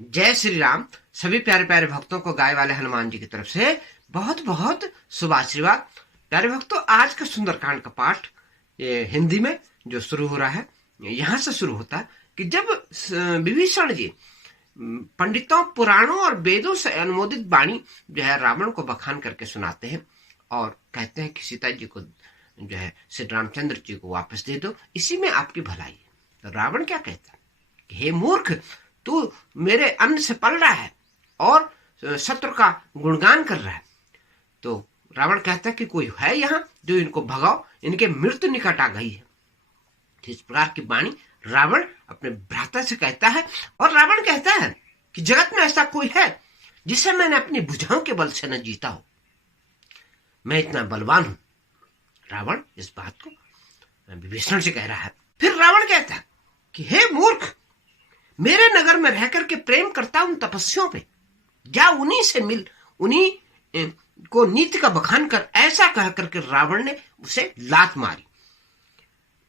जय श्री राम। सभी प्यारे प्यारे भक्तों को गाय वाले हनुमान जी की तरफ से बहुत बहुत शुभ आशीर्वाद। प्यारे भक्तों, आज का सुंदरकांड का पाठ ये हिंदी में जो शुरू हो रहा है, यहाँ से शुरू होता है कि जब विभीषण जी पंडितों, पुराणों और वेदों से अनुमोदित वाणी जो है रावण को बखान करके सुनाते हैं और कहते हैं कि सीता जी को जो है श्री रामचंद्र जी को वापस दे दो, इसी में आपकी भलाई है। तो रावण क्या कहता है कि हे मूर्ख, तू मेरे अन्न से पल रहा है और शत्रु का गुणगान कर रहा है। तो रावण कहता है कि कोई है यहाँ जो इनको भगाओ, इनके मृत्यु निकट आ गई है। इस प्रकार की वाणी रावण अपने भ्राता से कहता है और रावण कहता है कि जगत में ऐसा कोई है जिसे मैंने अपनी भुजाओं के बल से न जीता हो। मैं इतना बलवान हूं। रावण इस बात को विभीषण से कह रहा है। फिर रावण कहता है कि हे मूर्ख, मेरे नगर में रहकर के प्रेम करता उन तपस्वियों पे या उन्हीं से मिल, उन्हीं को नीति का बखान कर, ऐसा कह करके रावण ने उसे लात मारी।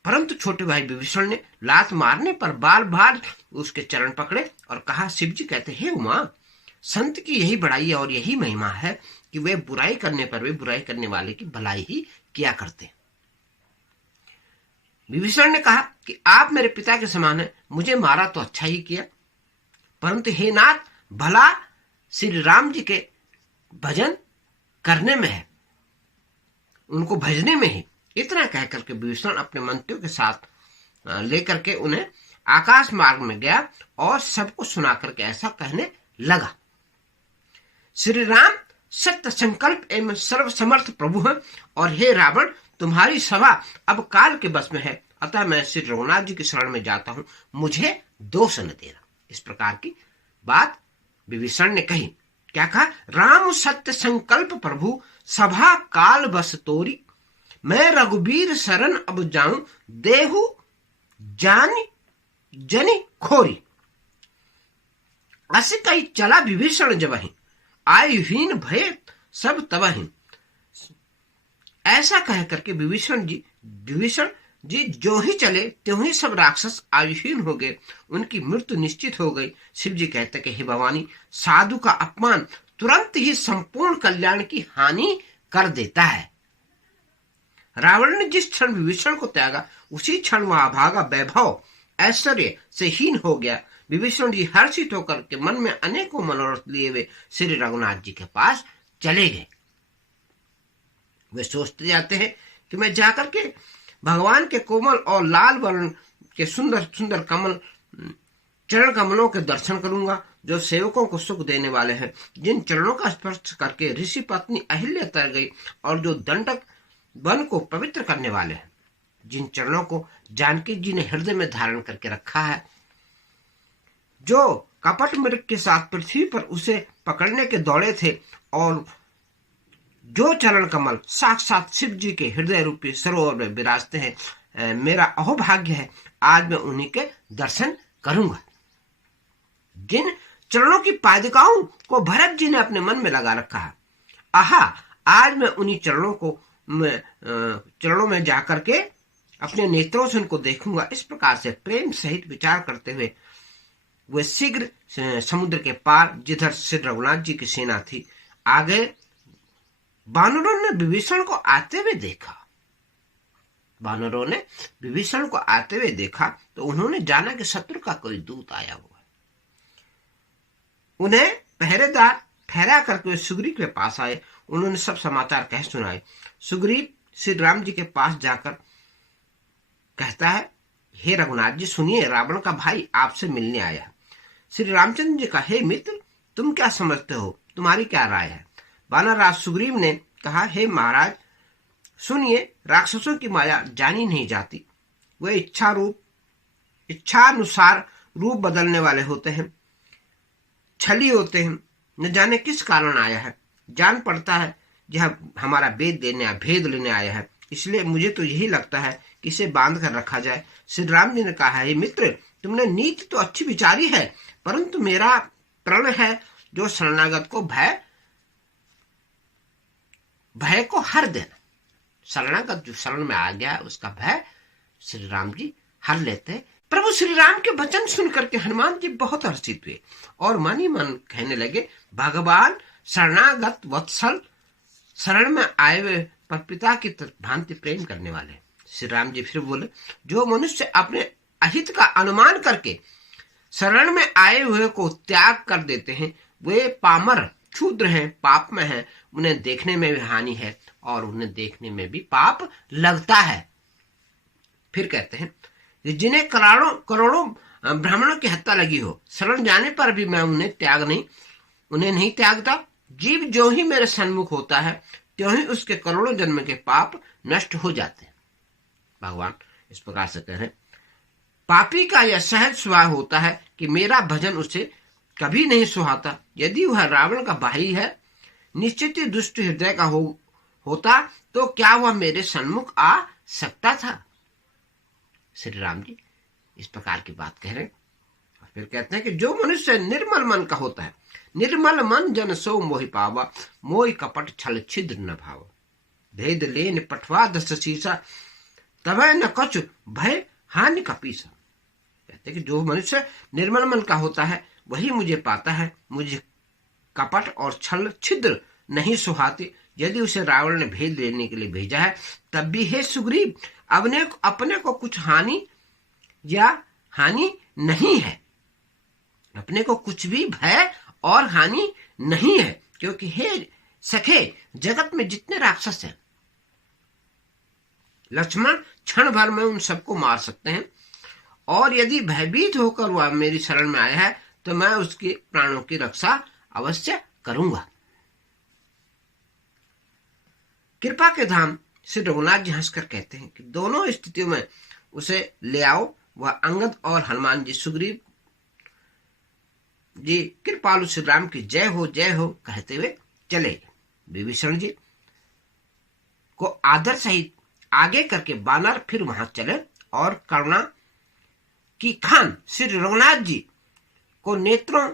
परंतु छोटे भाई विभीषण ने लात मारने पर बार बार उसके चरण पकड़े और कहा, शिव जी कहते हे उमा, संत की यही बड़ाई है और यही महिमा है कि वे बुराई करने पर वे बुराई करने वाले की भलाई ही किया करते। विभीषण ने कहा कि आप मेरे पिता के समान हैं, मुझे मारा तो अच्छा ही किया, परंतु हे नाथ, भला श्री राम जी के भजन करने में है, उनको भजने में ही। इतना कहकर के विभीषण अपने मंत्रियों के साथ लेकर के उन्हें आकाश मार्ग में गया और सबको सुना करके ऐसा कहने लगा, श्री राम सत्य संकल्प एवं सर्व समर्थ प्रभु है, और हे रावण, तुम्हारी सभा अब काल के बस में है, अतः मैं श्री रघुनाथ जी की शरण में जाता हूं, मुझे दोष न देना। इस प्रकार की बात विभीषण ने कही। क्या कहा? राम सत्य संकल्प प्रभु, सभा काल बस तोरी, मैं रघुबीर शरण अब जाऊं, देहु जानी जनी खोरी। अस कई चला विभीषण जबहि, आयुहीन भय सब तबहि। ऐसा कह करके विभीषण जी जो ही चले त्यों ही सब राक्षस आयुहीन हो गए, उनकी मृत्यु निश्चित हो गई। शिव जी कहते कि हे भवानी, साधु का अपमान तुरंत ही संपूर्ण कल्याण की हानि कर देता है। रावण ने जिस क्षण विभीषण को त्यागा, उसी क्षण वह अभागा वैभव ऐश्वर्य से हीन हो गया। विभीषण जी हर्षित होकर के मन में अनेकों मनोरथ लिए हुए श्री रघुनाथ जी के पास चले गए। वे सोचते जाते हैं कि मैं जाकर के भगवान के कोमल और लाल वर्ण के सुंदर सुंदर कमल चरण कमलों के दर्शन करूंगा, जो सेवकों को सुख देने वाले हैं, जिन चरणों का स्पर्श करके ऋषि पत्नी अहिल्या तर गई, और जो दंडक वन को पवित्र करने वाले हैं, जिन चरणों को जानकी जी ने हृदय में धारण करके रखा है, जो कपट मृग के साथ पृथ्वी पर उसे पकड़ने के दौड़े थे, और जो चरण कमल साक्षात शिव जी के हृदय रूपी सरोवर में विराजते हैं। मेरा अहोभाग्य है, आज मैं उन्हीं के दर्शन करूंगा। जिन चरणों की पादुकाओं को भरत जी ने अपने मन में लगा रखा है, आहा, आज मैं उन्हीं चरणों में जाकर के अपने नेत्रों से उनको देखूंगा। इस प्रकार से प्रेम सहित विचार करते हुए वे शीघ्र समुद्र के पार, जिधर श्री रघुनाथ जी की सेना थी, आगे वानरों ने विभीषण को आते हुए देखा। वानरों ने विभीषण को आते हुए देखा तो उन्होंने जाना कि शत्रु का कोई दूत आया हुआ है। उन्हें पहरेदार ठहरा करके सुग्रीव के पास आए। उन्होंने सब समाचार कह सुनाए। सुग्रीव श्री राम जी के पास जाकर कहता है, हे रघुनाथ जी सुनिए, रावण का भाई आपसे मिलने आया है। श्री रामचंद्र जी का, हे मित्र, तुम क्या समझते हो, तुम्हारी क्या राय है? वानरराज सुग्रीव ने कहा, हे महाराज सुनिए, राक्षसों की माया जानी नहीं जाती। वे इच्छानुसार रूप बदलने वाले होते हैं, छली होते हैं। न जाने किस कारण आया है, जान पड़ता है यह हमारा भेद लेने आया है, इसलिए मुझे तो यही लगता है कि इसे बांध कर रखा जाए। श्री राम जी ने कहा, हे मित्र, तुमने नीति तो अच्छी विचारी है, परंतु मेरा प्रण है जो शरणागत को भय को हर देना। शरणागत जो शरण में आ गया, उसका भय श्री राम जी हर लेते। प्रभु श्री राम के वचन सुन करके हनुमान जी बहुत हर्षित हुए और मन ही मन कहने लगे, भगवान शरणागत वत्सल, शरण में आए हुए पर पिता की भांति प्रेम करने वाले। श्री राम जी फिर बोले, जो मनुष्य अपने अहित का अनुमान करके शरण में आए हुए को त्याग कर देते हैं, वे पामर क्षुद्र हैं, पाप में हैं, उन्हें देखने में भी हानि है और उन्हें देखने में भी पाप लगता है। फिर कहते हैं, जिन्हें करोड़ों ब्राह्मणों की हत्या लगी हो, शरण जाने पर भी मैं उन्हें नहीं त्यागता। जीव जो ही मेरे सन्मुख होता है, त्यों ही उसके करोड़ों जन्म के पाप नष्ट हो जाते हैं। भगवान इस प्रकार से कह रहे, पापी का यह सहज स्वभाव होता है कि मेरा भजन उसे कभी नहीं सुहाता। यदि वह रावण का भाई है, निश्चित ही दुष्ट हृदय का होता तो क्या वह मेरे सन्मुख आ सकता था। श्री राम जी इस प्रकार की बात कह रहे हैं। फिर कहते हैं कि जो मनुष्य निर्मल मन का होता है, निर्मल मन जन सो मोहि पावा, मोहि कपट छल छिद्र न भाव। भेद लेन पठवा दस शीसा, तबै न कछु भय हानि कपीसा। कहते हैं कि जो मनुष्य निर्मल मन का होता है वही मुझे पाता है, मुझे कपट और छल छिद्र नहीं सुहाते। यदि उसे रावण ने भेद लेने के लिए भेजा है, तब भी हे सुग्रीव, अपने को कुछ हानि नहीं है, अपने को कुछ भी भय और हानि नहीं है, क्योंकि हे सखे, जगत में जितने राक्षस हैं, लक्ष्मण क्षण भर में उन सबको मार सकते हैं, और यदि भयभीत होकर वह मेरी शरण में आया है तो मैं उसके प्राणों की रक्षा अवश्य करूंगा। कृपा के धाम श्री रघुनाथ जी हंसकर कहते हैं कि दोनों स्थितियों में उसे ले आओ। वह अंगद और हनुमान जी सुग्रीव जी कृपालु श्री राम की जय हो कहते हुए चले। विभीषण जी को आदर सहित आगे करके बानर फिर वहां चले और करुणा की खान श्री रघुनाथ जी को नेत्रों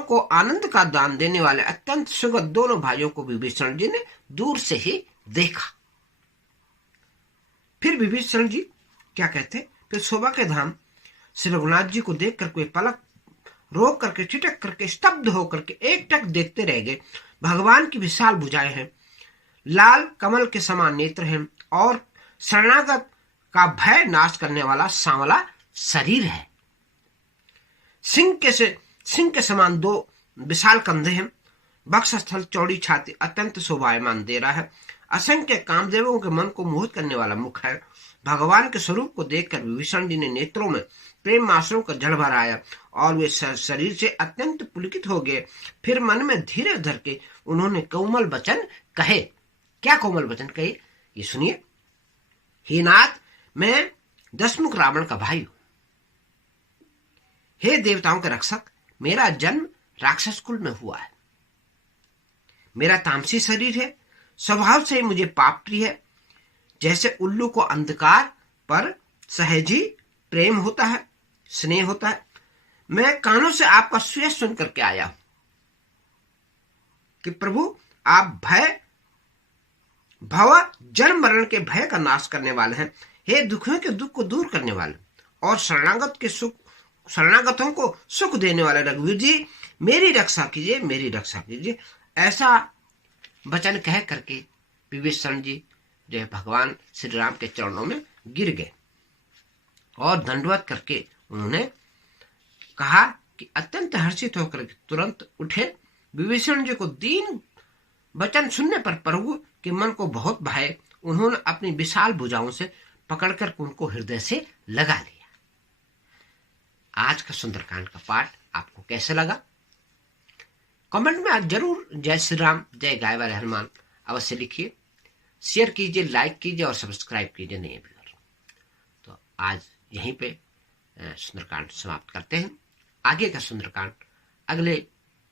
को आनंद का दान देने वाले अत्यंत सुगत दोनों भाइयों को विभीषण जी ने दूर से ही देखा। फिर विभीषण जी क्या कहते, फिर शोभा के धाम श्री रघुनाथ जी को देख कर कोई पलक रोक करके छिटक करके स्तब्ध होकर के एकटक देखते रह गए। भगवान की विशाल भुजाएं हैं, लाल कमल के समान नेत्र हैं और शरणागत का भय नाश करने वाला सांवला शरीर है। सिंह के समान दो विशाल कंधे हैं, वक्षस्थल चौड़ी छाती अत्यंत शोभायमान दे रहा है। असंख्य कामदेवों के मन को मोहित करने वाला मुख है। भगवान के स्वरूप को देखकर विभीषण जी ने नेत्रों में प्रेम आंसुओं का जल भर आया और वे शरीर से अत्यंत पुलकित हो गए। फिर मन में धीरे धर के उन्होंने कोमल वचन कहे। क्या कोमल वचन कहे, ये सुनिए। हे नाथ, मैं दशमुख रावण का भाई हूं। हे देवताओं के रक्षक, मेरा जन्म राक्षस कुल में हुआ है। मेरा तामसी शरीर है, स्वभाव से मुझे पाप प्रिय है। जैसे उल्लू को अंधकार पर सहज ही प्रेम होता है, स्नेह होता है, मैं कानों से आपका सुयश सुन करके आया हूं कि प्रभु आप भव जन्म मरण के भय का नाश करने वाले हैं। हे दुखियों के दुख को दूर करने वाले और शरणागतों को सुख देने वाले रघुवीर जी, मेरी रक्षा कीजिए, मेरी रक्षा कीजिए। ऐसा वचन कह करके विभीषण जी जो है भगवान श्री राम के चरणों में गिर गए और दंडवत करके उन्होंने कहा कि अत्यंत हर्षित होकर तुरंत उठे। विभीषण जी को दीन वचन सुनने पर प्रभु के मन को बहुत भाए। उन्होंने अपनी विशाल भुजाओं से पकड़कर उनको हृदय से लगा लिया। आज का सुंदरकांड का पाठ आपको कैसे लगा? कमेंट में आप जरूर जय श्री राम, जय गाय वाले हनुमान अवश्य लिखिए। शेयर कीजिए, लाइक कीजिए और सब्सक्राइब कीजिए नए व्यूअर। तो आज यहीं पे सुंदरकांड समाप्त करते हैं। आगे का सुंदरकांड अगले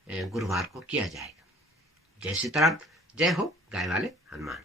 गुरुवार को किया जाएगा। जय सीताराम, जय हो गाय वाले हनुमान।